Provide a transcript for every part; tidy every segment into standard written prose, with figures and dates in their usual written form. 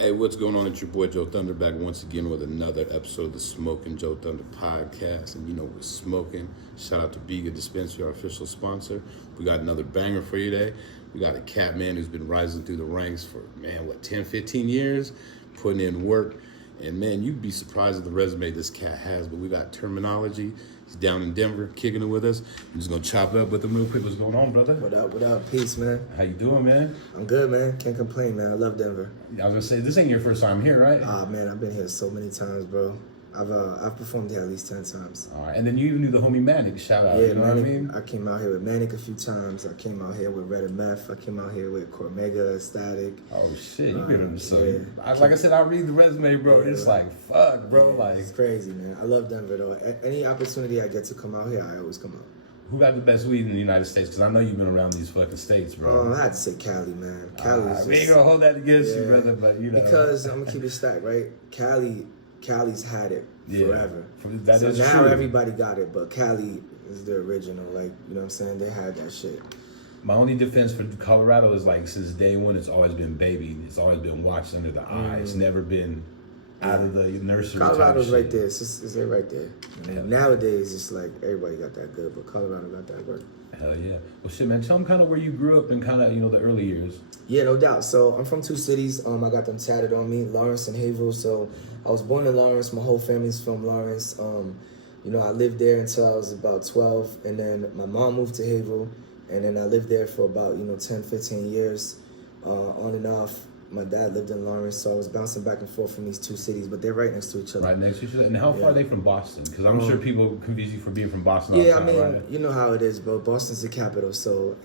Hey, what's going on? It's your boy JoeThunder back once again with another episode of the Smoking JoeThunder podcast. And you know we're smoking. Shout out to Biga Dispensary, our official sponsor. We got another banger for you today. We got a cat man who's been rising through the ranks for, 10, 15 years, putting in work. And man, you'd be surprised at the resume this cat has. But we got Termanology. He's down in Denver, kicking it with us. I'm just gonna chop it up with him real quick. What's going on, brother? What up, what up? Peace, man. How you doing, man? I'm good, man. Can't complain, man. I love Denver. I was gonna say, this ain't your first time here, right? Man, I've been here so many times, bro. I've performed here at least 10 times. All right, and then you even knew the homie Manic. Shout out, Yeah, you know Manic, what I mean? I came out here with Manic a few times. I came out here with Red and Meth. I came out here with Cormega, Statik. Oh shit, you been on the sun. Yeah. Like I said, I read the resume, bro. Yeah, It's like, fuck, bro. Yeah, Like, it's crazy, man. I love Denver, though. Any opportunity I get to come out here, I always come out. who got the best weed in the United States? Because I know you've been around these fucking states, bro. I had to say Cali, man. Cali is just... We ain't gonna hold that against you, brother, but you know. Because I'm gonna keep it stacked, right? Cali's had it forever. That so is now true. Everybody got it, but Cali is the original. Like, you know what I'm saying? They had that shit. My only defense for Colorado is like since day one, it's always been baby. It's always been watched under the eye. It's never been out of the nursery. Colorado's type right shit. there. It's right there. Nowadays, it's like everybody got that good, but Colorado got that work. Hell yeah. Well, shit, man. Tell them kind of where you grew up and kind of the early years. Yeah, no doubt. So I'm from two cities. I got them tatted on me, Lawrence and Haverhill. So I was born in Lawrence. My whole family's from Lawrence. I lived there until I was about 12, and then my mom moved to Haverhill, and then I lived there for about 10, 15 years, on and off. My dad lived in Lawrence, so I was bouncing back and forth from these two cities, but they're right next to each other. Right next to each other. And how far are they from Boston? Because I'm sure people confuse you for being from Boston. Yeah, all the time, right? you know how it is, bro. Boston's the capital, so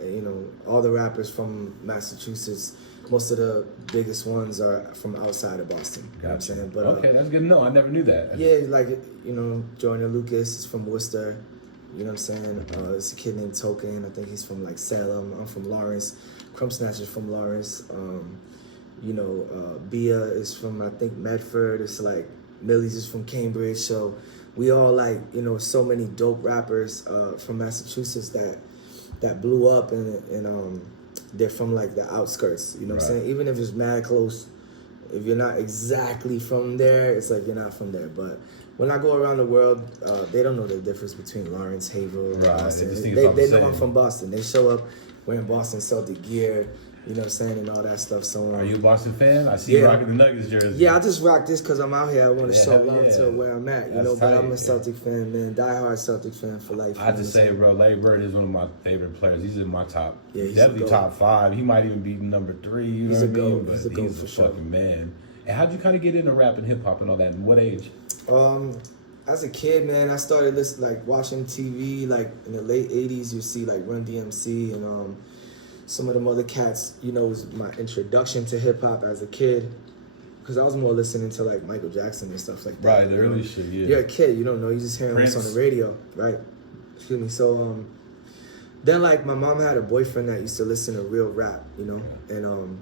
all the rappers from Massachusetts, most of the biggest ones are from outside of Boston. You know what I'm saying? But okay, that's good to know. I never knew that. Yeah, like Jordan Lucas is from Worcester. You know what I'm saying? It's a kid named Token. I think he's from like Salem. I'm from Lawrence. Crumb Snatcher's from Lawrence. Bia is from, I think, Medford. It's like Millie's is from Cambridge. So we all like, so many dope rappers from Massachusetts that blew up and they're from like the outskirts. You know what I'm saying? Even if it's mad close, if you're not exactly from there, it's like you're not from there. But when I go around the world, they don't know the difference between Lawrence, Haverhill, and Boston. They know I'm from Boston. They show up wearing Boston Celtic gear. You know what I'm saying, and all that stuff. So, are you a Boston fan? I see you rocking the Nuggets jersey. Yeah, I just rock this because I'm out here. I want to show love to where I'm at, But I'm a Celtic fan, man. Die-hard Celtic fan for life. I have to say, bro, Larry Bird is one of my favorite players. He's in my top, he's definitely top 5. He might even be number 3. You know what I mean? But he's a fucking man. And how'd you kind of get into rap and hip hop and all that? And what age? As a kid, man, I started watching TV. Like in the late '80s, you see like Run DMC and some of them other cats, was my introduction to hip hop as a kid. Because I was more listening to like Michael Jackson and stuff like that. Right, the early shit, yeah. You're a kid, you don't know. You just hearing what's on the radio, right? Excuse me. So then like my mom had a boyfriend that used to listen to real rap, and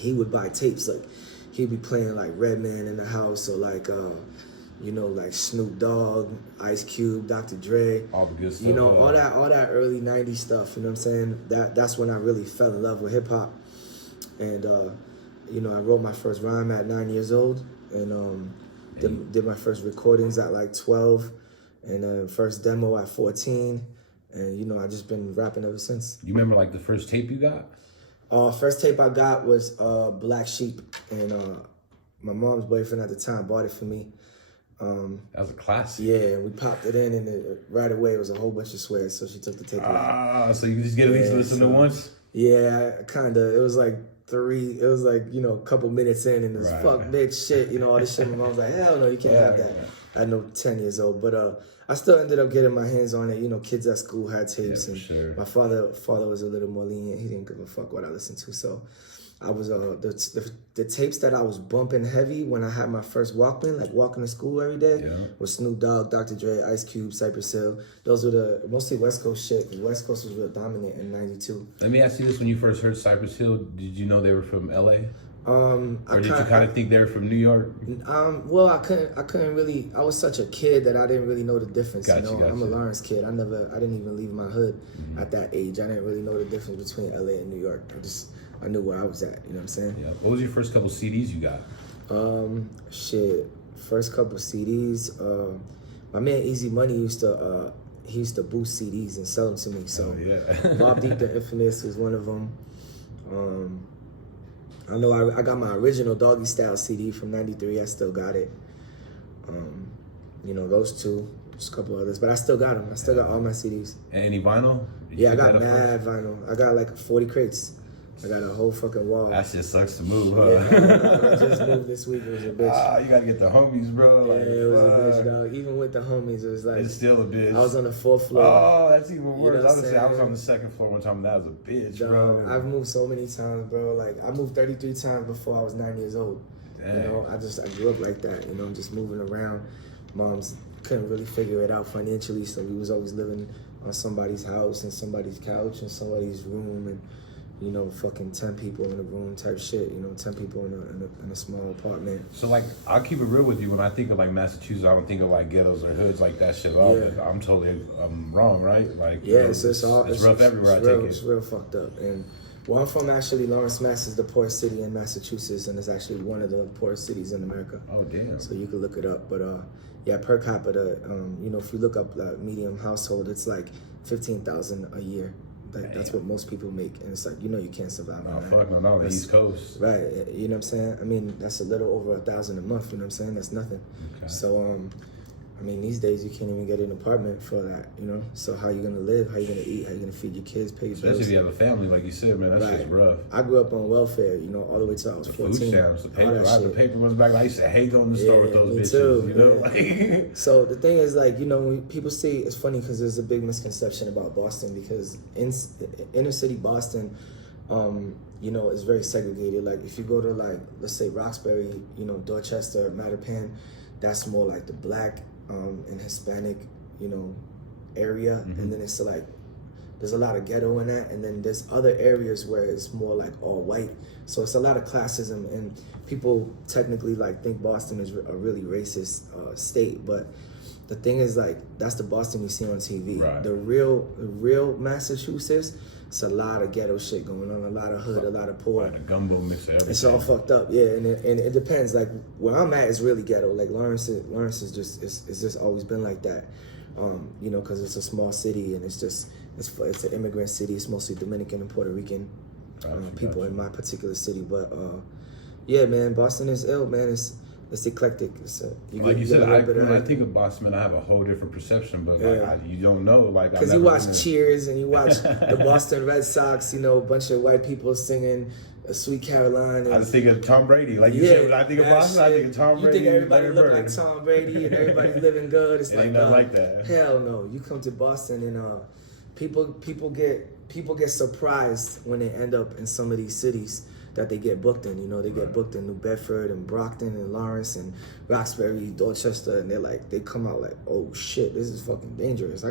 he would buy tapes. Like he'd be playing like Redman in the house or like like Snoop Dogg, Ice Cube, Dr. Dre. All the good stuff. All that early 90s stuff, you know what I'm saying? That's when I really fell in love with hip hop. And I wrote my first rhyme at 9 years old and did my first recordings at like 12 and first demo at 14. And I just been rapping ever since. You remember like the first tape you got? First tape I got was Black Sheep, and my mom's boyfriend at the time bought it for me. That was a classic. Yeah, we popped it in, and right away it was a whole bunch of swears, so she took the tape away. So you just get at least listen to once? Yeah, kind of. It was like a couple minutes in, and this fuck bitch shit, all this shit. My mom was like, hell no, you can't have that. I know 10 years old, but I still ended up getting my hands on it. Kids at school had tapes, and my father was a little more lenient. He didn't give a fuck what I listened to, so I was the tapes that I was bumping heavy when I had my first Walkman, like walking to school every day, was Snoop Dogg, Dr. Dre, Ice Cube, Cypress Hill. Those were the mostly West Coast shit, because West Coast was real dominant in '92. Let me ask you this: when you first heard Cypress Hill, did you know they were from LA? Or did you kind of think they were from New York? Well, I couldn't really. I was such a kid that I didn't really know the difference. Gotcha. I'm a Lawrence kid. I didn't even leave my hood at that age. I didn't really know the difference between LA and New York. I knew where I was at. You know what I'm saying? Yeah. What was your first couple CDs you got? First couple CDs. My man Easy Money used to boost CDs and sell them to me. So Bob Deep the Infamous was one of them. I know I got my original Doggy Style CD from '93. I still got it. Those two. Just a couple others, but I still got them. I still got all my CDs. Any vinyl? Yeah, I got mad vinyl. I got like 40 crates. I got a whole fucking wall. That shit sucks to move, huh? Yeah, I just moved this week. It was a bitch. You gotta get the homies, bro. Yeah, it was a bitch, dog. Even with the homies, it was like... It's still a bitch. I was on the 4th floor. Oh, that's even worse. You know I was on the 2nd floor one time, and that was a bitch, dog, bro. I've moved so many times, bro. Like, I moved 33 times before I was 9 years old. Dang. You know, I grew up like that, just moving around. Mom's couldn't really figure it out financially, so we was always living on somebody's house and somebody's couch and somebody's room, and fucking 10 people in a room type shit. 10 people in a small apartment. So like, I'll keep it real with you. When I think of like Massachusetts, I don't think of like ghettos or hoods like that shit. I'm totally wrong, right? Like, it's rough everywhere. I take it. It's real fucked up. And I'm from actually Lawrence, Mass. is the poorest city in Massachusetts, and it's actually one of the poorest cities in America. Oh damn! So you can look it up, but per capita, if you look up medium household, it's like 15,000 a year. That's what most people make, and it's like you can't survive on that. Fuck no, the East Coast. Right, you know what I'm saying? I mean, that's a little over 1,000 a month. You know what I'm saying? That's nothing. Okay. So I mean, these days you can't even get an apartment for that. So how you gonna live? How you gonna eat? How you gonna feed your kids? Pay your bills? Especially if you have a family, like you said, man. That shit's rough. I grew up on welfare, all the way till I was 14. Food stamps, the paper was back. I used to hate going to the store with those bitches. Too, So the thing is, like, when people say, it's funny because there's a big misconception about Boston, because in inner city Boston, is very segregated. Like if you go to let's say Roxbury, Dorchester, Mattapan, that's more like the black and Hispanic, area, and then it's like there's a lot of ghetto in that, and then there's other areas where it's more like all white. So it's a lot of classism, and people technically think Boston is a really racist state, but the thing is that's the Boston you see on TV. Right. The real Massachusetts, it's a lot of ghetto shit going on, a lot of hood, a lot of poor. Right, a gumbo mix of everything. It's all fucked up, yeah, and it depends. Like where I'm at is really ghetto. Like Lawrence is just always been like that, because it's a small city and it's an immigrant city. It's mostly Dominican and Puerto Rican people in my particular city. But yeah, man, Boston is ill, man. It's eclectic. Like you said, when I think of Boston, I have a whole different perception, but you don't know, because you watch Cheers and you watch the Boston Red Sox, a bunch of white people singing Sweet Caroline. And, I just think of Tom Brady. Like you said, when I think of Boston, I think of Tom Brady. You think everybody look like Tom Brady and everybody's living good. It's ain't nothing like that. Hell no. You come to Boston and people get surprised when they end up in some of these cities that they get booked in. They get booked in New Bedford and Brockton and Lawrence and Roxbury, Dorchester, and they come out like, oh shit, this is fucking dangerous. I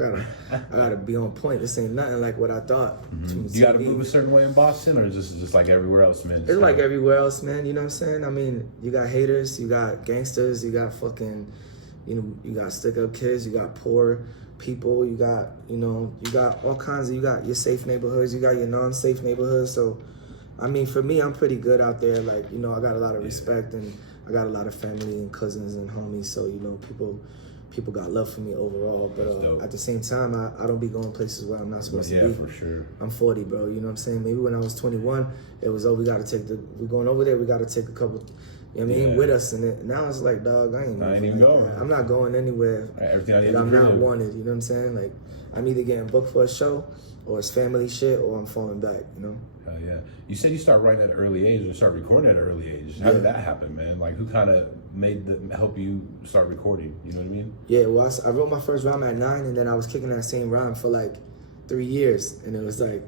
gotta be on point. This ain't nothing like what I thought. Mm-hmm. You gotta move a certain way in Boston, or is this just like everywhere else, man? It's like everywhere else, man. You know what I'm saying? I mean, you got haters, you got gangsters, you got fucking, you got stick-up kids, you got poor people, you got all kinds of, you got your safe neighborhoods, you got your non-safe neighborhoods. So I mean, for me, I'm pretty good out there. Like, I got a lot of respect, and I got a lot of family and cousins and homies. So, people got love for me overall. But at the same time, I don't be going places where I'm not supposed to be. Yeah, for sure. I'm 40, bro. You know what I'm saying? Maybe when I was 21, it was, we're going over there. We got to take a couple, with us. And now it's like, dog, I ain't even going. I'm not going anywhere that I'm not wanted. You know what I'm saying? Like, I'm either getting booked for a show, or it's family shit, or I'm falling back, Yeah. You said you started writing at an early age or start recording at an early age. How did that happen, man? Like, who kind of help you start recording? You know what I mean? Yeah, well, I wrote my first rhyme at 9, and then I was kicking that same rhyme for 3 years, and it was it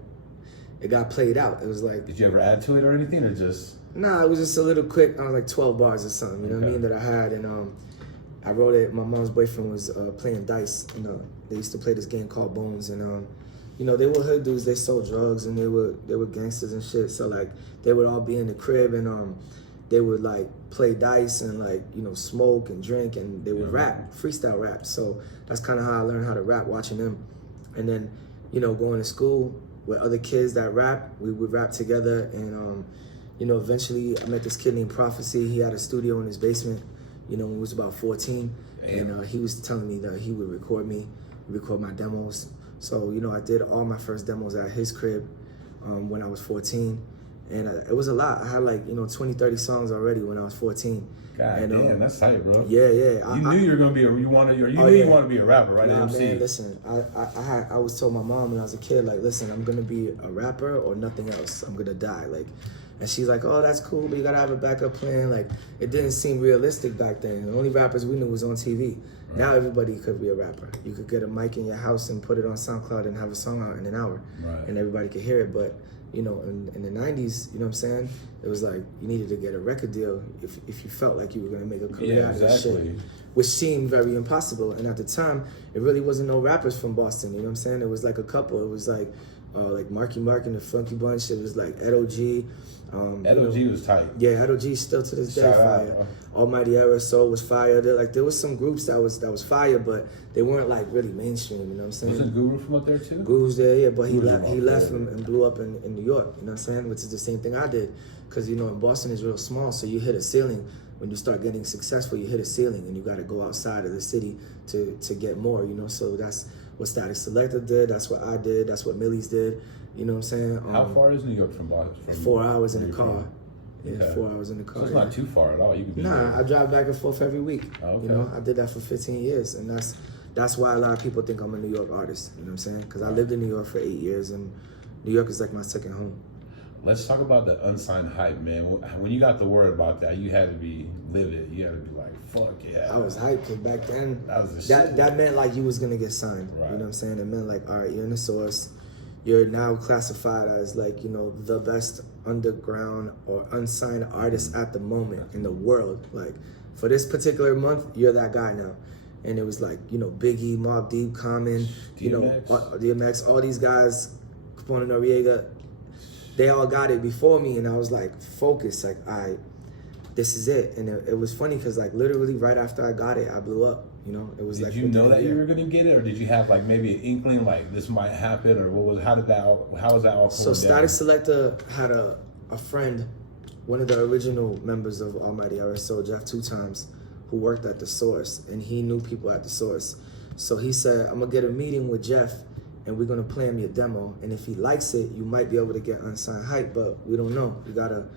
got played out. It was Did you ever add to it or anything, or just? Nah, it was just a little quick. I was 12 bars or something. You know what I mean? That I had, and I wrote it. My mom's boyfriend was playing dice. They used to play this game called Bones, and they were hood dudes. They sold drugs, and they were gangsters and shit. So they would all be in the crib, and they would play dice and smoke and drink, and they would rap, freestyle rap. So that's kind of how I learned how to rap, watching them. And then going to school with other kids that rap. We would rap together, and you know, eventually I met this kid named Prophecy. He had a studio in his basement, you know, when he was about 14. And he was telling me that he would record my demos. So, you know, I did all my first demos at his crib when I was 14. And it was a lot. I had like, you know, 20, 30 songs already when I was 14. God damn, that's tight, bro. Yeah. You knew you were gonna be you wanted to be a rapper, right? Nah, MC. man, listen, I was told my mom when I was a kid, like, listen, I'm gonna be a rapper or nothing else. I'm gonna die. Like, and she's like, oh, that's cool, but you gotta have a backup plan. Like, it didn't seem realistic back then. The only rappers we knew was on TV. Right. Now everybody could be a rapper. You could get a mic in your house and put it on SoundCloud and have a song out in an hour. Right. And everybody could hear it. But, you know, in the 90s, you know what I'm saying? It was like you needed to get a record deal if you felt like you were gonna make a career out of this shit. Which seemed very impossible. And at the time, it really wasn't no rappers from Boston, you know what I'm saying? It was like a couple. It was like Marky Mark and the Funky Bunch. It was like Ed O.G. Ed O.G. was tight. Yeah, Ed O.G. still to this day fire. Out. Almighty Era Soul was fire. There was some groups that was fire, but they weren't like really mainstream. You know what I'm saying? Wasn't Guru from up there too? Guru's there, yeah, but he left and blew up in New York. You know what I'm saying? Which is the same thing I did, because you know in Boston is real small, so you hit a ceiling. When you start getting successful, you hit a ceiling, and you got to go outside of the city to get more. You know, so that's what Statik Selektah did. That's what I did. That's what Millie's did. You know what I'm saying? How far is New York from Boston? 4 hours in the car. Yeah, okay. 4 hours in the car. So it's not too far at all. You could be there. I drive back and forth every week. Oh, okay. You know, I did that for 15 years, and that's why a lot of people think I'm a New York artist. You know what I'm saying? Because I lived in New York for 8 years, and New York is like my second home. Let's talk about the unsigned hype, man. When you got the word about that, you had to be livid. You had to be like, fuck yeah. I was hyped, because back then, that was the shit. That meant like you was going to get signed. Right. You know what I'm saying? It meant like, all right, you're in the source. You're now classified as like, you know, the best underground or unsigned artist at the moment in the world. Like, for this particular month, you're that guy now. And it was like, you know, Biggie, Mobb Deep, Common, you know, DMX, all these guys, Capone Noriega, they all got it before me, and I was like focused, like, all right, this is it. And it was funny because like literally right after I got it, I blew up. You know, it was did like. Did you know that you were gonna get it, or did you have like maybe an inkling like this might happen, or what was? How was that all? So Statik Selektah had a friend, one of the original members of Almighty Era Soul, Jeff 2 Times, who worked at the Source, and he knew people at the Source. So he said, I'm gonna get a meeting with Jeff, and we're gonna play him your demo, and if he likes it, you might be able to get unsigned hype, but we don't know. You gotta,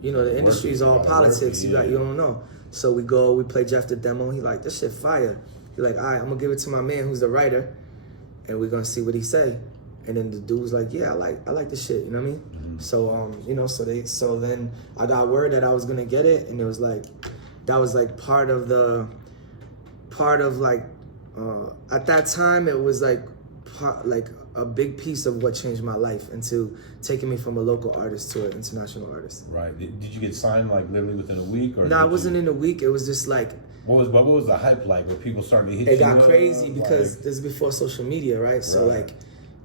you know, the industry is all politics. You don't know. So we play Jeff the demo. He like, this shit fire. He like, all right, I'm gonna give it to my man who's the writer, and we're gonna see what he say. And then the dude was like, yeah, I like this shit. You know what I mean? Mm-hmm. So you know, so then I got word that I was gonna get it, and it was like, that was like part of like, at that time it was like a big piece of what changed my life into taking me from a local artist to an international artist. Right. Did you get signed like literally within a week? Or no, it wasn't in a week. It was just like. What was the hype like? Were people starting to hit you? It got crazy because this is before social media, right? So like,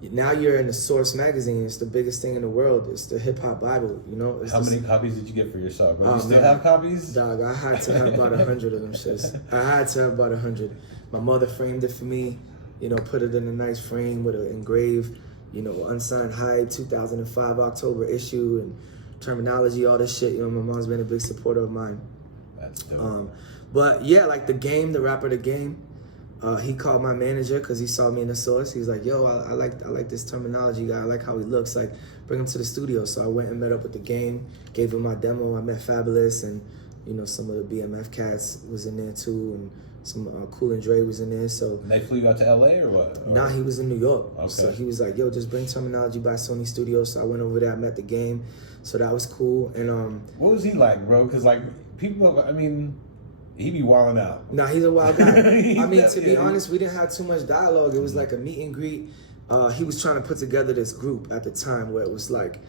now you're in the Source magazine. It's the biggest thing in the world. It's the hip hop Bible, you know? How many copies did you get for yourself? You still have copies? Dog, I had to have about 100 of them shits. I had to have about 100. My mother framed it for me. You know, put it in a nice frame with an engraved, you know, unsigned hype, 2005 October issue, and Termanology, all this shit. You know, my mom's been a big supporter of mine. That's dope. But yeah, like the rapper The Game, he called my manager because he saw me in the Source. He's like, yo, I like this Termanology guy. I like how he looks. Like, bring him to the studio. So I went and met up with The Game, gave him my demo. I met Fabulous, and you know, some of the BMF cats was in there too, and some Cool and Dre was in there. So and they flew you out to LA or what? Nah, he was in New York. Okay. So he was like, yo, just bring Termanology by Sony Studios. So I went over there, I met The Game. So that was cool. And what was he like, bro? Because like people, I mean, he be wilding out. Nah, he's a wild guy. I mean, to be honest, we didn't have too much dialogue. It was like a meet and greet. He was trying to put together this group at the time where it was like,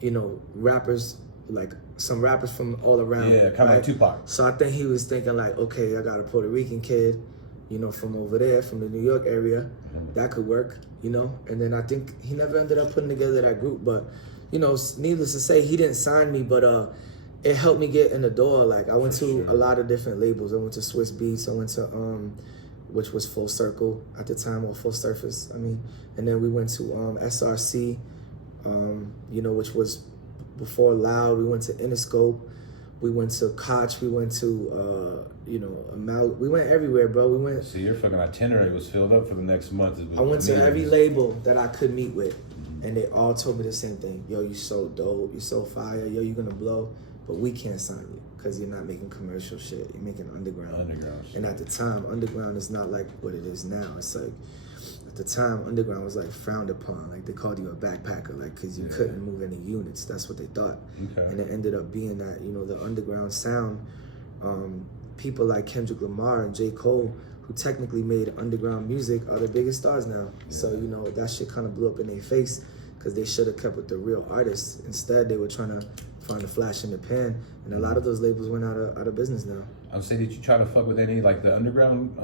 you know, rappers, like some rappers from all around. Yeah, kind of like Tupac. So I think he was thinking like, okay, I got a Puerto Rican kid, you know, from over there, from the New York area. Mm-hmm. That could work, you know? And then I think he never ended up putting together that group. But, you know, needless to say, he didn't sign me, but it helped me get in the door. Like, I went to a lot of different labels. I went to Swiss Beats. I went to, which was Full Circle at the time, or Full Surface, I mean. And then we went to SRC, you know, which was before Loud. We went to Interscope. We went to Koch. We went to, you know, we went everywhere, bro. We went. So your fucking itinerary was filled up for the next month. I went to every label that I could meet with, and they all told me the same thing. Yo, you so dope. You so fire. Yo, you're gonna blow, but we can't sign you because you're not making commercial shit. You're making underground. Underground shit. And at the time, underground is not like what it is now. It's like, at the time, underground was like frowned upon. Like they called you a backpacker, like because you couldn't move any units. That's what they thought. Okay. And it ended up being that, you know, the underground sound, people like Kendrick Lamar and J. Cole, who technically made underground music, are the biggest stars now. Yeah. So, you know, that shit kind of blew up in their face because they should have kept with the real artists. Instead, they were trying to find a flash in the pan, and a lot of those labels went out of business now. I would say, did you try to fuck with any like the underground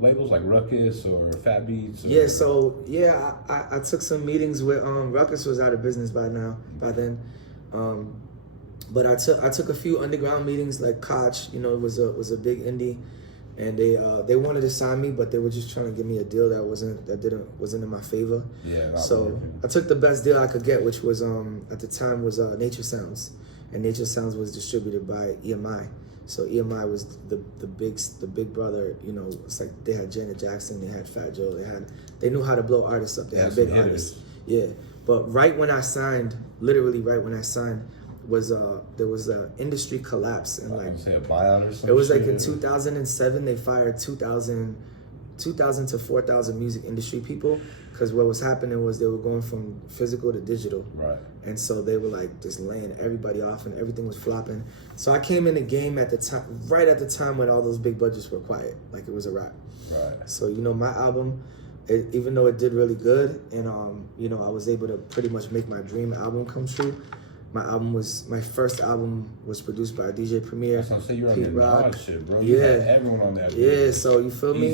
labels like Ruckus or Fat Beats? Or... Yeah, so yeah, I took some meetings with Ruckus was out of business by then, but I took a few underground meetings like Koch. You know, it was a big indie, and they wanted to sign me, but they were just trying to give me a deal that wasn't in my favor. Yeah. So I took the best deal I could get, which was at the time was Nature Sounds, and Nature Sounds was distributed by EMI. So EMI was the big brother. You know, it's like they had Janet Jackson, they had Fat Joe, they knew how to blow artists up. They had big artists. Yeah, but literally right when I signed, there was a industry collapse and like say a buyout or something. It was like in 2007 they fired 2,000 to 4,000 music industry people because what was happening was they were going from physical to digital. Right. And so they were like just laying everybody off and everything was flopping. So I came in the game right at the time when all those big budgets were quiet, like it was a wrap. Right. So, you know, my album, even though it did really good and, you know, I was able to pretty much make my dream album come true. My first album was produced by DJ Premier. That's what I'm saying, you're on that shit, bro. You had everyone on that. Yeah, so you feel me?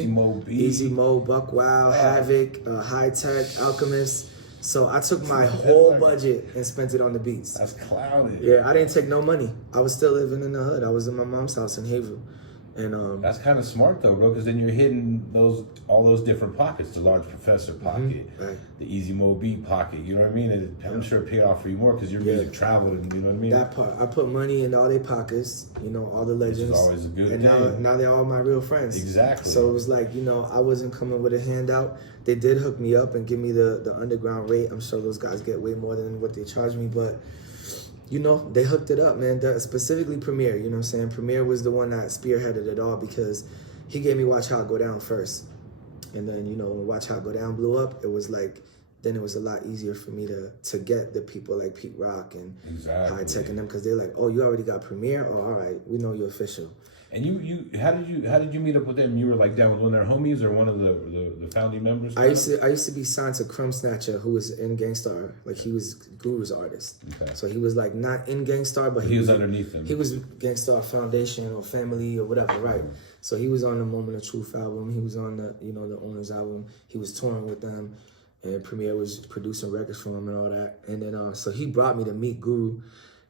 Easy Mo, Buck Wild, Havoc, High Tech, Alchemist. So I took my whole budget and spent it on the beats. That's clouded. Yeah, I didn't take no money. I was still living in the hood. I was in my mom's house in Haverhill. And that's kind of smart though, bro, because then you're hitting all those different pockets. The Large Professor pocket, right. The Easy Mo Beat pocket. You know what I mean? I'm sure it paid off for you more because your music traveled, and you know what I mean. That part, I put money in all their pockets. You know, all the legends. Which is always a good thing. And now they're all my real friends. Exactly. So it was like, you know, I wasn't coming with a handout. They did hook me up and give me the underground rate. I'm sure those guys get way more than what they charge me, but. You know, they hooked it up, man. Specifically Premier, you know what I'm saying? Premier was the one that spearheaded it all because he gave me Watch How It Go Down first. And then, you know, when Watch How It Go Down blew up, it was like, then it was a lot easier for me to get the people like Pete Rock and High Tech and them because they're like, oh, you already got Premier? Oh, all right, we know you're official. And how did you meet up with them? You were like down with one of their homies or one of the founding members? I used to be signed to Crumb Snatcher, who was in Gangstar. Like he was Guru's artist. Okay. So he was like not in Gangstar, but he was underneath them. He was Gangstar Foundation or Family or whatever, right? So he was on the Moment of Truth album. He was on the the Owners album. He was touring with them, and Premier was producing records for him and all that. And then so he brought me to meet Guru.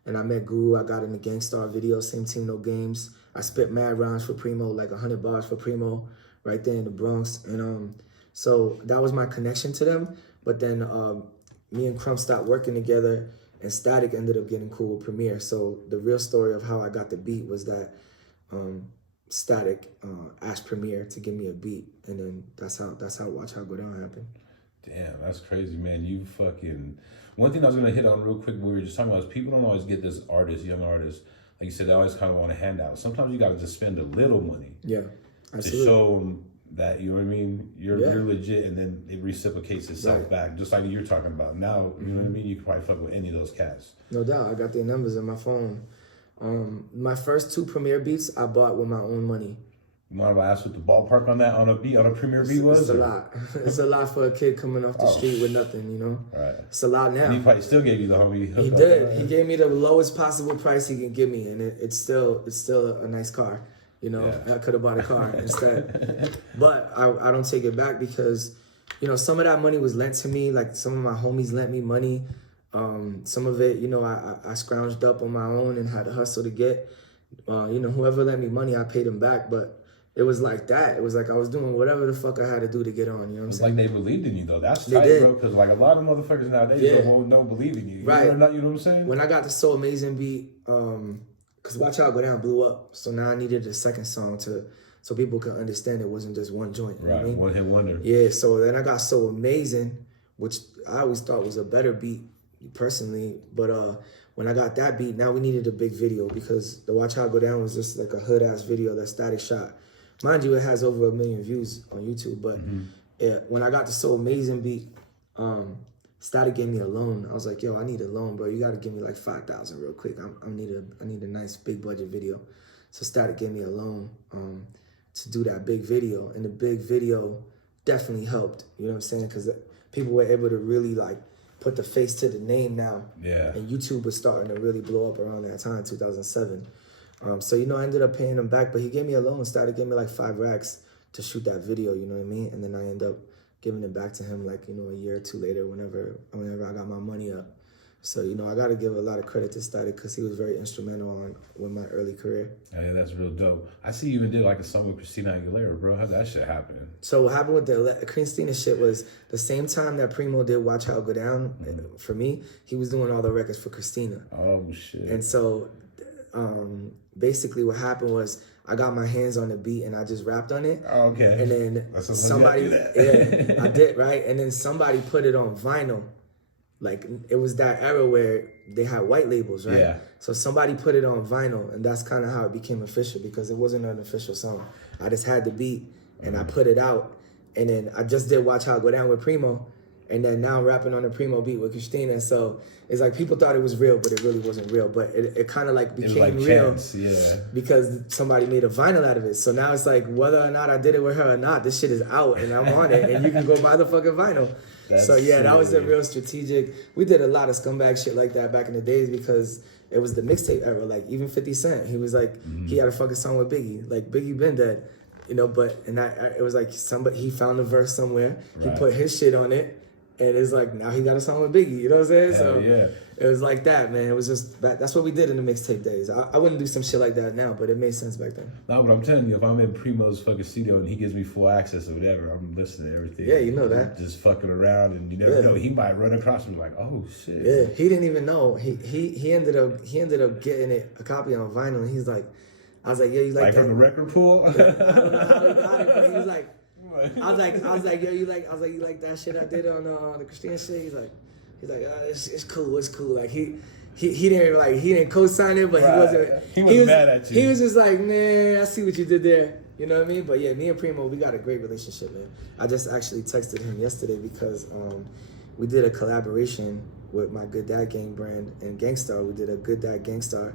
And I met Guru. I got in the Gangstar video, Same Team, No Games. I spit mad rhymes for Primo, like 100 bars for Primo, right there in the Bronx. And so that was my connection to them. But then me and Crumb stopped working together, and Statik ended up getting cool with Premier. So the real story of how I got the beat was that Statik asked Premier to give me a beat, and then that's how Watch How It Go Down happened. Damn, that's crazy, man. You fucking. One thing I was gonna hit on real quick, we were just talking about is people don't always get this young artist. Like you said, they always kind of want a handout. Sometimes you gotta just spend a little money. Yeah, absolutely. To show them that, you know what I mean, you're legit, and then it reciprocates itself back, just like you're talking about. Now, you know what I mean, you can probably fuck with any of those cats. No doubt, I got their numbers in my phone. My first 2 Premier beats I bought with my own money. You mind if I ask what the ballpark on that, on a Premier beat was? It's a lot. It's a lot for a kid coming off the street with nothing, you know? Right. It's a lot now. And he probably still gave you the homie. He did. Right? He gave me the lowest possible price he can give me, and it's still a nice car. You know, I could have bought a car instead. But I don't take it back because, you know, some of that money was lent to me. Like some of my homies lent me money. Some of it, you know, I scrounged up on my own and had to hustle to get. You know, whoever lent me money, I paid them back. But it was like that. It was like I was doing whatever the fuck I had to do to get on. You know what I'm It's saying? like they believed in you though. That's They tight, did. bro. Because like a lot of motherfuckers nowadays don't believe in you. Right. You know what I'm saying? When I got the So Amazing beat, because Watch Out Go Down blew up, so now I needed a second song so people could understand it wasn't just one joint. You know what I mean? One hit wonder. Yeah. So then I got So Amazing, which I always thought was a better beat personally, but when I got that beat, now we needed a big video because the Watch Out Go Down was just like a hood ass video that Statik shot. Mind you, it has over 1 million views on YouTube, but when I got the So Amazing beat, Statik gave me a loan. I was like, yo, I need a loan, bro. You got to give me like 5,000 real quick. I need a nice big budget video. So Statik gave me a loan to do that big video, and the big video definitely helped. You know what I'm saying? Because people were able to really like put the face to the name now. Yeah. And YouTube was starting to really blow up around that time, 2007. So, you know, I ended up paying him back, but he gave me a loan. Started giving me like 5 racks to shoot that video, you know what I mean? And then I ended up giving it back to him like, you know, a year or two later whenever I got my money up. So, you know, I got to give a lot of credit to Statik because he was very instrumental with my early career. Yeah, that's real dope. I see you even did like a song with Christina Aguilera, bro. How'd that shit happen? So what happened with the Christina shit was the same time that Primo did Watch How It Go Down, for me, he was doing all the records for Christina. Oh, shit. And so basically what happened was I got my hands on the beat and I just rapped on it. Oh, okay. And then somebody, yeah, I did, right? And then somebody put it on vinyl. Like, it was that era where they had white labels, right? Yeah. So somebody put it on vinyl, and that's kind of how it became official because it wasn't an official song. I just had the beat, and I put it out, and then I just did Watch How It Go Down with Primo, and then now I'm rapping on the Primo beat with Christina. So it's like people thought it was real, but it really wasn't real. But it kind of like became real because somebody made a vinyl out of it. So now it's like whether or not I did it with her or not, this shit is out, and I'm on it, and you can go buy the fucking vinyl. So yeah, that was a real strategic. We did a lot of scumbag shit like that back in the days because it was the mixtape era. Like even 50 Cent, he was like, he had a fucking song with Biggie. Like Biggie been dead, you know. But it was like he found a verse somewhere. He put his shit on it, and it's like now he got a song with Biggie. You know what I'm saying? Hell yeah. It was like that, man. It was just that's what we did in the mixtape days. I wouldn't do some shit like that now, but it made sense back then. No, but I'm telling you, if I'm in Primo's fucking studio and he gives me full access or whatever, I'm listening to everything. Yeah, you know that. Just fucking around, and you never know. He might run across me like, oh shit. Yeah, he didn't even know. He ended up getting a copy on vinyl, and he's like, I was like, yeah, you like that? From the record pool? I don't know how he got it, but he was like, I was like, yo, you like that shit I did on the Christina shit? He's like, it's cool. Like he didn't co-sign it, but he wasn't mad at you. He was just like, man, I see what you did there. You know what I mean? But yeah, me and Primo, we got a great relationship, man. I just actually texted him yesterday because we did a collaboration with my Good Dad Gang brand and Gangstar. We did a Good Dad Gangstar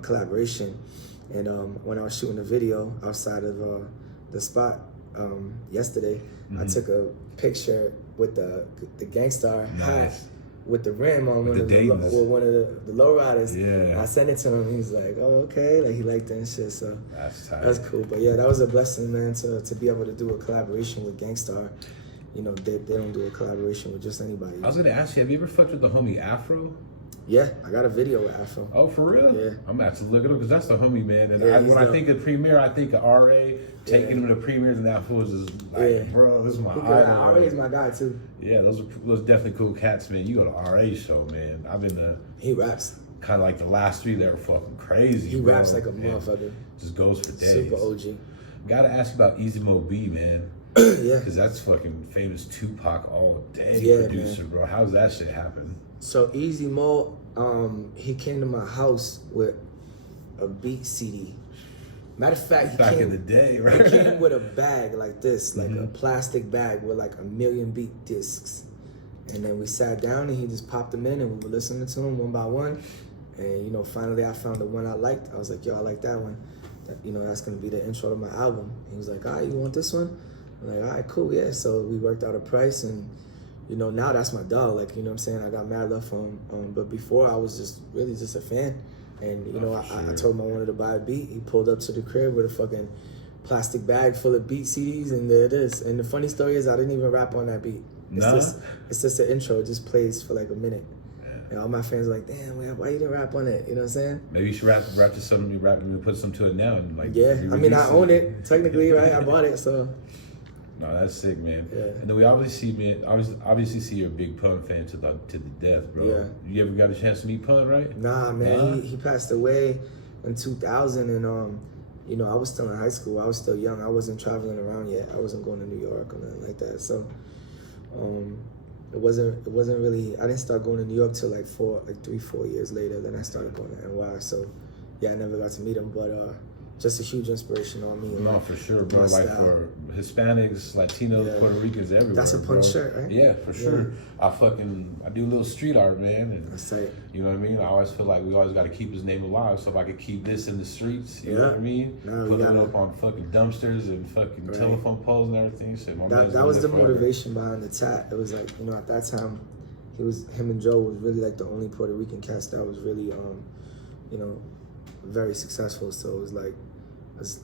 collaboration. And when I was shooting a video outside of the spot yesterday, I took a picture with the Gangstar hat with the rim on one of the lowriders. Yeah. I sent it to him. He was like, "Oh, okay." Like he liked it and shit. So that's cool. But yeah, that was a blessing, man, to be able to do a collaboration with Gangstar. You know, they don't do a collaboration with just anybody. I was gonna ask you, have you ever fucked with the homie Afro? Yeah, I got a video with Afro. Oh, for real? Yeah. I'm gonna have to look it up because that's the homie, man. And when I think of Premiere, I think of RA, taking him to premieres, and Afro was just like, bro, this is my idol. RA is my guy, too. Yeah, those definitely cool cats, man. You go to RA show, man. I've been to... He raps. Kind of like the last 3, they were fucking crazy, He raps like a motherfucker. Just goes for days. Super OG. Gotta ask you about Easy Mo B, man. Yeah. Because that's fucking famous Tupac all day producer, man. bro. How's that shit happen? So Easy Mo, he came to my house with a beat CD. Matter of fact, back in the day, right? He came with a bag like this, like a plastic bag with like 1 million beat discs. And then we sat down and he just popped them in and we were listening to them one by one. And, you know, finally I found the one I liked. I was like, yo, I like that one. You know, that's going to be the intro to my album. And he was like, all right, you want this one? I'm like, all right, cool, yeah. So we worked out a price and, you know, now that's my dog. Like, you know what I'm saying? I got mad love for him. But before I was just really just a fan. And, you know, I told him I wanted to buy a beat. He pulled up to the crib with a fucking plastic bag full of beat CDs, and there it is. And the funny story is I didn't even rap on that beat. It's just an intro. It just plays for like a minute. And all my fans were like, damn, why you didn't rap on it? You know what I'm saying? Maybe you should rap to something, put some to it now. And like, Yeah, I mean, I own it, technically, right? I bought it, so. No, that's sick, man. Yeah. And then we obviously see you're a big Pun fan to the death, bro. Yeah. You ever got a chance to meet Pun, right? Nah, man, he passed away in 2000, and you know, I was still in high school. I was still young. I wasn't traveling around yet. I wasn't going to New York or nothing like that. So, it wasn't really. I didn't start going to New York till like 3-4 years later. Then I started going to NY. So, yeah, I never got to meet him, but just a huge inspiration on me. No, for sure, bro. Like for Hispanics, Latinos, Puerto Ricans, everywhere. That's a Pun shirt, right? Yeah, for sure. I do a little street art, man. And, That's it. you know what I mean? I always feel like we always got to keep his name alive. So if I could keep this in the streets, you know what I mean? Put it up on fucking dumpsters and fucking telephone poles and everything. So that was the motivation behind the tat. It was like, you know, at that time, him and Joe was really like the only Puerto Rican cast that was really, you know, very successful. So it was like,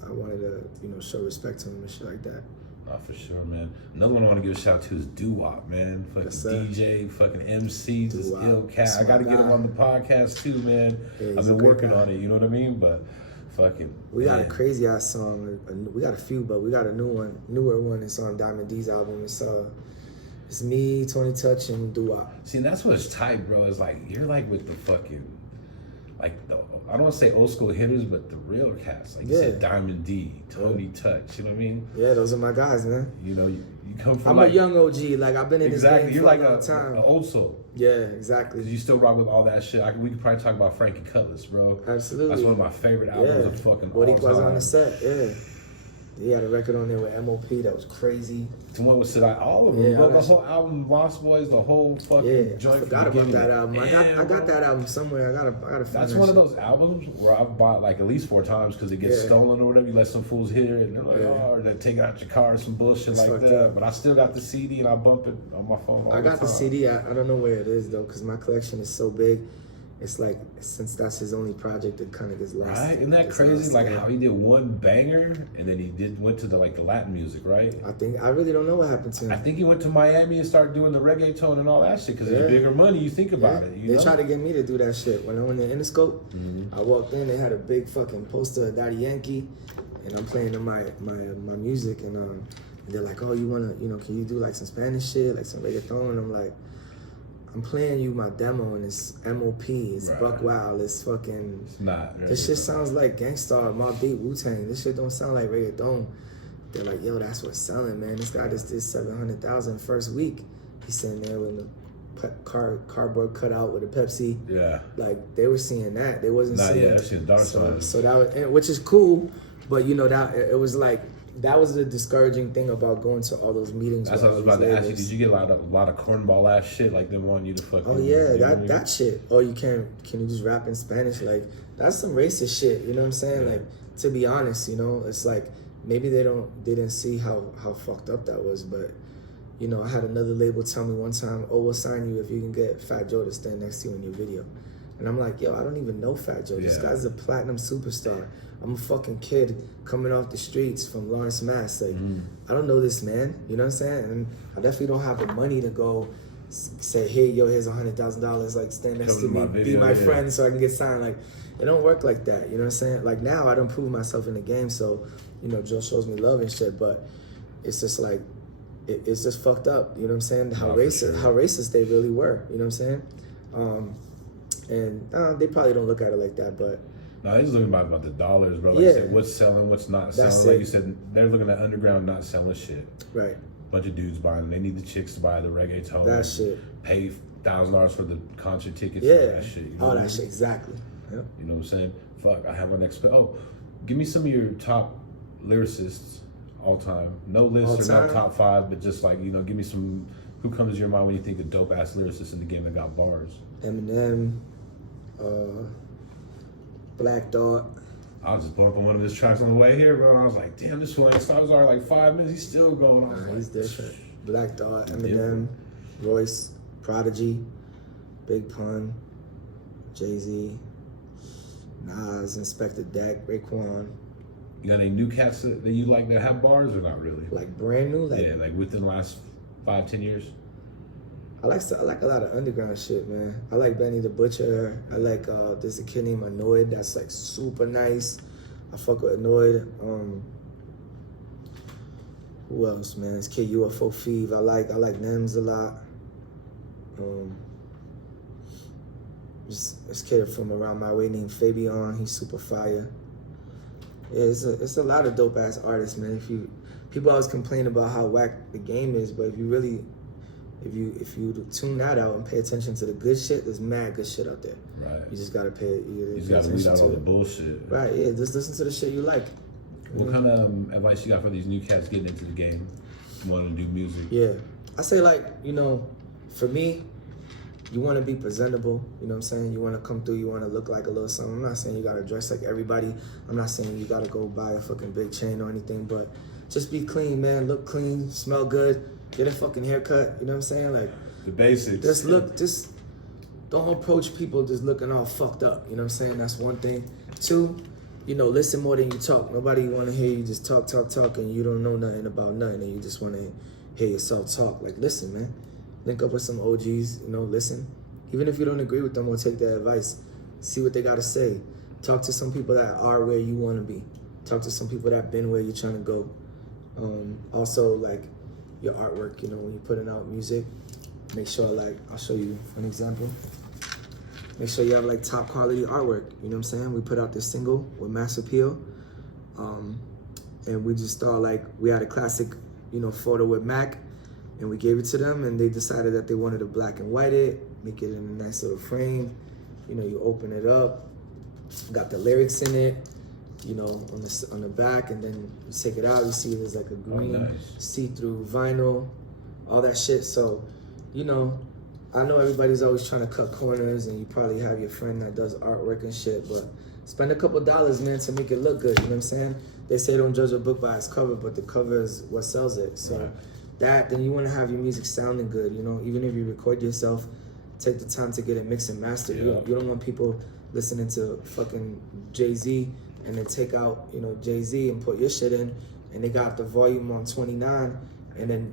I wanted to, you know, show respect to him and shit like that. Nah, for sure, man. Another one I want to give a shout out to is Doo-Wop, man. Fucking DJ, fucking MC, this ill cat. I got to get him on the podcast too, man. Yeah, I've been working on it, you know what I mean? But fucking, we got a crazy ass song. We got a few, but we got a newer one. It's on Diamond D's album. It's me, Tony Touch, and Doo-Wop. See, and that's what's tight, bro. It's like you're like with the fucking, like I don't want to say old school hitters, but the real cats. Like you said, Diamond D, Tony Touch. You know what I mean? Yeah, those are my guys, man. You know, you come from. I'm a young OG. Like I've been in this game you're for like a long time. An old soul. Yeah, exactly. Cause you still rock with all that shit. We could probably talk about Frankie Cutlass, bro. Absolutely. That's one of my favorite albums of fucking all time. What he was on the set, yeah. He had a record on there with MOP that was crazy. To what was all of them? Yeah, the whole album, Lost Boys, the whole fucking joint. I forgot about that album. I got that album somewhere. I gotta find That's one of those albums where I've bought like at least 4 times because it gets stolen or whatever. You let some fools hear it and they're like, or they take out your car or some bullshit like that. But I still got the CD and I bump it on my phone all the time. I got the CD. I don't know where it is though because my collection is so big. It's like, since that's his only project, it kind of gets lost. Right? Isn't that crazy? Like how he did one banger and then he went to the Latin music, right? I really don't know what happened to him. I think he went to Miami and started doing the reggaeton and all that shit because it's bigger money. You think about it. They tried to get me to do that shit. When I went to Interscope, I walked in, they had a big fucking poster of Daddy Yankee and I'm playing my music and they're like, oh, you wanna, you know, can you do like some Spanish shit, like some reggaeton? And I'm like, I'm playing you my demo and it's MOP, it's Buck Wild, it's fucking... It's not. This shit sounds like Gangstar, Mobb Deep, Wu-Tang. This shit don't sound like reggaeton. They're like, yo, that's what's selling, man. This guy just did 700,000 first week. He's sitting there with a cardboard cutout with a Pepsi. Yeah. Like, they were seeing that. They wasn't seeing... Yeah, that shit's dark side. So that was... Which is cool, but, you know, that it was like... That was the discouraging thing about going to all those meetings. That's what I was about to ask you. Did you get a lot of cornball ass shit like them wanting you to fucking? Oh yeah, that shit. Oh, can you just rap in Spanish? Like that's some racist shit. You know what I'm saying? Like to be honest, you know, it's like maybe they didn't see how fucked up that was. But you know, I had another label tell me one time, oh, we'll sign you if you can get Fat Joe to stand next to you in your video. And I'm like, yo, I don't even know Fat Joe. This guy's a platinum superstar. I'm a fucking kid coming off the streets from Lawrence, Mass. Like, I don't know this man. You know what I'm saying? And I definitely don't have the money to go say, hey, yo, here's $100,000. Like, stand next to me, be my friend so I can get signed. Like, it don't work like that. You know what I'm saying? Like, now I don't prove myself in the game. So, you know, Joe shows me love and shit. But it's just like, it's just fucked up. You know what I'm saying? How racist they really were. You know what I'm saying? And they probably don't look at it like that, but... No, he's looking about the dollars, bro. Like you said, what's selling, what's not selling. Like you said, they're looking at underground not selling shit. Right. Bunch of dudes buying. They need the chicks to buy the reggaeton. That shit. Pay $1,000 for the concert tickets. Yeah. That shit. You know that shit, exactly. Yep. You know what I'm saying? Fuck, I have my next... Oh, give me some of your top lyricists all time. No list or no top 5, but just like, you know, give me some... Who comes to your mind when you think of dope-ass lyricists in the game that got bars? Eminem, Black Dot. I was just bumping one of his tracks on the way here, bro. And I was like, damn, this one ain't stopped. It was already like 5 minutes. He's still going. I was like, he's different. Black Dot, Eminem, Royce, Prodigy, Big Pun, Jay-Z, Nas, Inspector Deck, Raekwon. You got any new cats that you like that have bars or not really? Like brand new? Like within the last 5-10 years? I like a lot of underground shit, man. I like Benny the Butcher. I like there's a kid named Annoyed that's like super nice. I fuck with Annoyed. Who else, man? This kid UFO Feeve. I like Nems a lot. This kid from around my way named Fabian. He's super fire. Yeah, it's a lot of dope ass artists, man. People always complain about how whack the game is, but if you tune that out and pay attention to the good shit, there's mad good shit out there. Right. You just gotta pay. You just gotta weed out all the bullshit. Right. Yeah. Just listen to the shit you like. What kind of advice you got for these new cats getting into the game, wanting to do music? Yeah, I say for me, you want to be presentable. You know what I'm saying? You want to come through. You want to look like a little something. I'm not saying you gotta dress like everybody. I'm not saying you gotta go buy a fucking big chain or anything, but just be clean, man. Look clean, smell good. Get a fucking haircut, you know what I'm saying? Like the basics. Just don't approach people just looking all fucked up, you know what I'm saying? That's one thing. Two, listen more than you talk. Nobody want to hear you just talk, and you don't know nothing about nothing, and you just want to hear yourself talk. Like, listen, man. Link up with some OGs, listen. Even if you don't agree with them or take their advice, see what they got to say. Talk to some people that are where you want to be. Talk to some people that been where you're trying to go. Also, like, your artwork, when you're putting out music, make sure, I'll show you an example. Make sure you have, top quality artwork, you know what I'm saying? We put out this single with Mass Appeal, and we just thought, we had a classic, photo with Mac, and we gave it to them, and they decided that they wanted to black and white it, make it in a nice little frame. You open it up, got the lyrics in it, on the back, and then you take it out, you see there's a green see-through vinyl, all that shit. So, I know everybody's always trying to cut corners, and you probably have your friend that does artwork and shit, but spend a couple dollars, man, to make it look good, you know what I'm saying? They say don't judge a book by its cover, but the cover is what sells it. So then you want to have your music sounding good, even if you record yourself, take the time to get it mixed and mastered. You don't want people listening to fucking Jay-Z and then take out, Jay-Z and put your shit in, and they got the volume on 29, and then,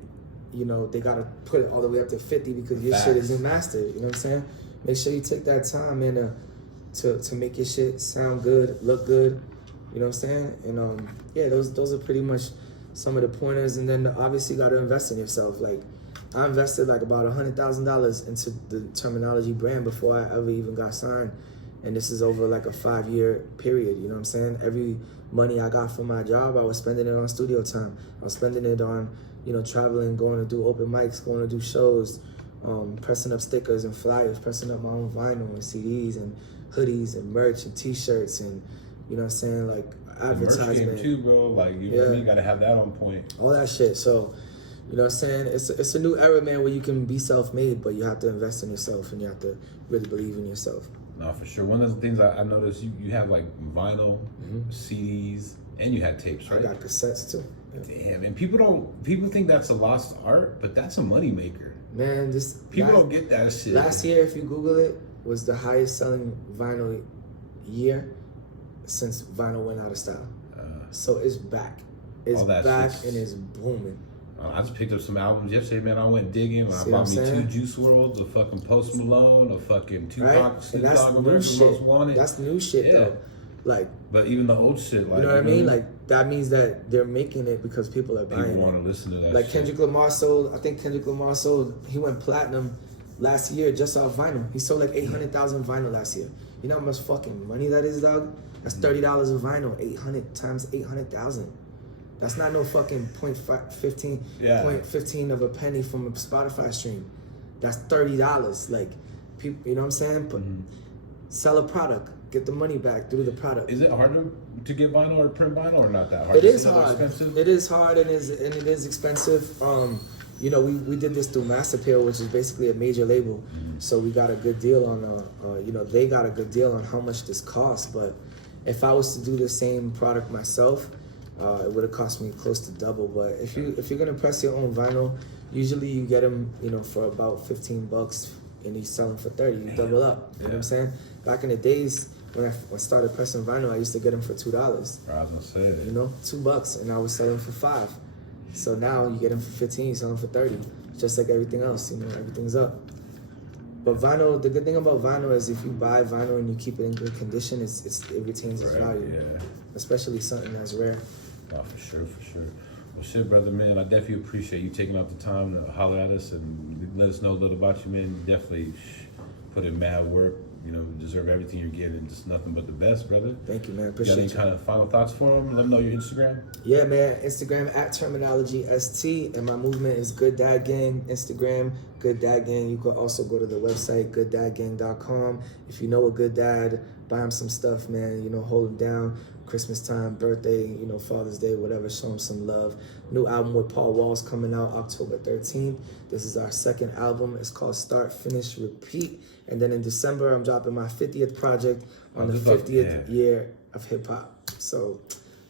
they gotta put it all the way up to 50 because your shit isn't mastered, you know what I'm saying? Make sure you take that time, man, to make your shit sound good, look good, you know what I'm saying? And those are pretty much some of the pointers, and then obviously you gotta invest in yourself. I invested about $100,000 into the Termanology brand before I ever even got signed. And this is over a 5-year period, you know what I'm saying? Every money I got from my job, I was spending it on studio time. I was spending it on, traveling, going to do open mics, going to do shows, pressing up stickers and flyers, pressing up my own vinyl and CDs and hoodies and merch and t-shirts and, you know what I'm saying, advertisement. The merch game too, bro. You gotta have that on point. All that shit. So, you know what I'm saying? It's a new era, man, where you can be self-made, but you have to invest in yourself and you have to really believe in yourself. No, for sure. One of the things I noticed, you have vinyl, CDs, and you had tapes, right? I got cassettes too. Yeah. Damn, and people think that's a lost art, but that's a money maker. Man, people don't get that shit. Last year, if you Google it, was the highest selling vinyl year since vinyl went out of style. So it's back. It's back and it's booming. I just picked up some albums yesterday, man. I went digging. I bought me 2 Juice WRLDs, a fucking Post Malone, a fucking Tupac, Snoop Dogg, America's Most Wanted. That's new shit, though. But even the old shit, you know what I mean? That means that they're making it because people are buying it. People want to listen to that shit. Kendrick Lamar he went platinum last year just off vinyl. He sold 800,000 vinyl last year. You know how much fucking money that is, dog? That's $30 a vinyl. 800 times 800,000. That's not no fucking 0.15 of a penny from a Spotify stream. That's $30. People, you know what I'm saying? But sell a product, get the money back through the product. Is it hard to get vinyl or print vinyl, or not that hard? It is hard. It is hard and it is expensive. We did this through Mass Appeal, which is basically a major label. So we got a good deal on. They got a good deal on how much this costs. But if I was to do the same product myself, it would have cost me close to double. But if you're gonna press your own vinyl, usually you get them, for about $15, and you sell them for $30. You double up. You know what I'm saying? Back in the days when I started pressing vinyl, I used to get them for $2. I was gonna say. $2, and I was selling for $5. So now you get them for $15, you sell them for $30. just like everything else, you know, everything's up. But vinyl, the good thing about vinyl is if you buy vinyl and you keep it in good condition, it retains its value. Yeah. Especially something that's rare. Oh, for sure. Well, shit, brother, man, I definitely appreciate you taking out the time to holler at us and let us know a little about you, man. You definitely put in mad work. You know, deserve everything you're getting. Just nothing but the best, brother. Thank you, man. Appreciate you. Got any kind of final thoughts for them? Let them know your Instagram. Yeah, man. Instagram at Termanology ST, and my movement is Good Dad Gang. Instagram, Good Dad Gang. You could also go to the website, gooddadgang.com. If you know a good dad, buy him some stuff, man. You know, hold him down. Christmas time, birthday, you know, Father's Day, whatever, show him some love. New album with Paul Wall's coming out October 13th. This is our second album. It's called Start, Finish, Repeat. And then in December, I'm dropping my 50th project on the 50th year of hip hop. So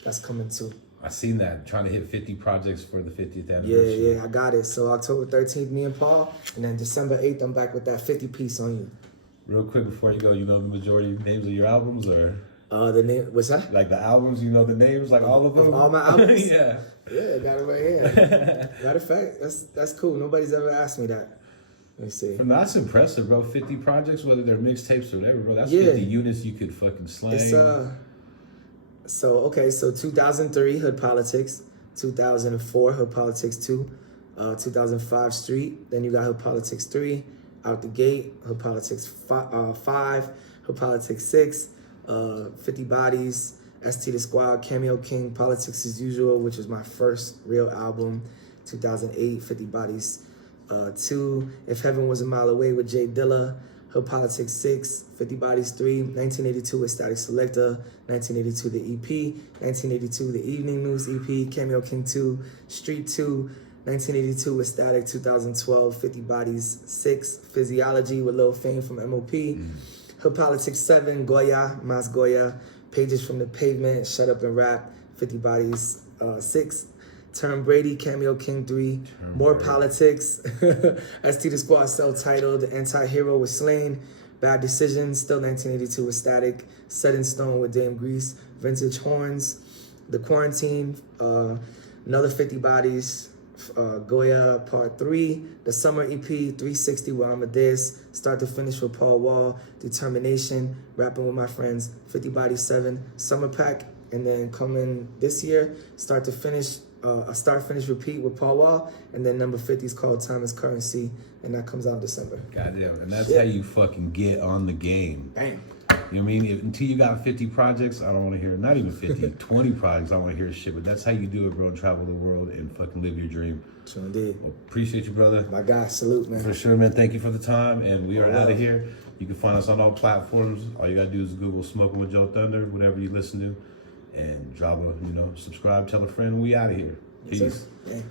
that's coming too. I seen that, trying to hit 50 projects for the 50th anniversary. Yeah, I got it. So October 13th, me and Paul, and then December 8th, I'm back with that 50 piece on you. Real quick before you go, you know the majority names of your albums, or? The name, what's that? Like the albums, you know the names, like all of them? Of all my albums? Yeah. Yeah, got it right here. Matter of fact, that's cool. Nobody's ever asked me that. Let me see. That's impressive, bro. 50 projects, whether they're mixtapes or whatever, bro. That's 50 units you could fucking slang. It's, so 2003, Hood Politics. 2004, Hood Politics 2. 2005, Street. Then you got Hood Politics 3. Out the Gate, Hood Politics 5. Hood Politics 6. 50 Bodies, ST The Squad, Cameo King, Politics as Usual, which was my first real album, 2008, 50 Bodies 2, If Heaven Was a Mile Away with Jay Dilla, Hood Politics 6, 50 Bodies 3, 1982 with Statik Selektah, 1982 the EP, 1982 the Evening News EP, Cameo King 2, Street 2, 1982 with Statik, 2012, 50 Bodies 6, Physiology with Lil Fame from MOP, Hood Politics 7, Goya, Mas Goya, Pages from the Pavement, Shut Up and Rap, 50 Bodies 6, Term Brady, Cameo King 3, More Politics, ST The Squad self-titled, Anti-Hero with Slain, Bad Decisions, still 1982 with Statik, Set in Stone with Dame Grease, Vintage Horns, The Quarantine, another 50 Bodies, Goya Part 3, the Summer EP, 360 with Amadeus, Start to Finish with Paul Wall, Determination, Rapping with My Friends, 50 Bodies 7, Summer Pack, and then coming this year, Start to Finish, Start, Finish, Repeat with Paul Wall, and then number 50 is called Time is Currency, and that comes out in December. Goddamn, and that's how you fucking get on the game. Bang. You know what I mean? Until you got 50 projects, I don't want to hear, not even 50, 20 projects, I don't want to hear shit. But that's how you do it, bro, and travel the world and fucking live your dream. Sure indeed. Well, appreciate you, brother. My guy, salute, man. For sure, man. Thank you for the time, and we are out of here. You can find us on all platforms. All you got to do is Google Smoking with JoeThunder, whatever you listen to, and drop a, subscribe, tell a friend, we out of here. Peace. Yes,